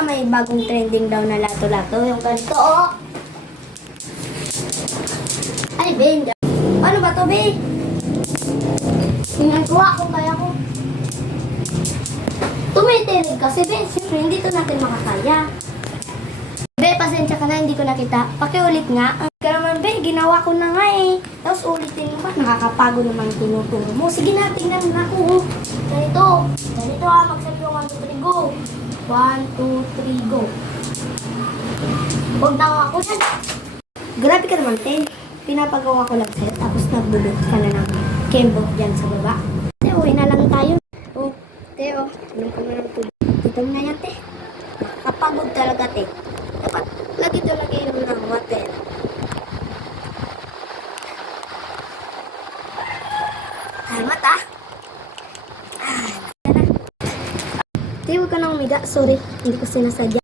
may bagong trending daw na lato-lato. Yung ganito, oh. Ay, be, hindi. Ano ba to, be? Ginagawa ko, kaya ko. Tumitinig kasi, be. Siyempre, hindi to natin makakaya. Be, pasensya ka na, hindi ko nakita. Pakiulit nga. Kaya naman, be, ginawa ko na nga eh. Tapos ulitin mo ba? Nakakapago naman tinuturo mo. Sige na, tingnan na ako. Ganito. Ganito ha, magsabi ko 1, 2, 3, go. 1, 2, 3, go. Huwag na ako dyan. Grabe ka naman, Ten. Pinapagawa ko lang sa'yo. Tapos nagbulot ka na ng kembok dyan sa baba. Te, uwi na lang tayo. Oh, Te, oh. Anong ka na ng tubig? Dito mo na yan, Te. Nakakapagod talaga, Te. Dapat lagi ito nag-inom ng water. Salamat ah. Te, huwag ka na umiga. Sorry, hindi ko sinasadya.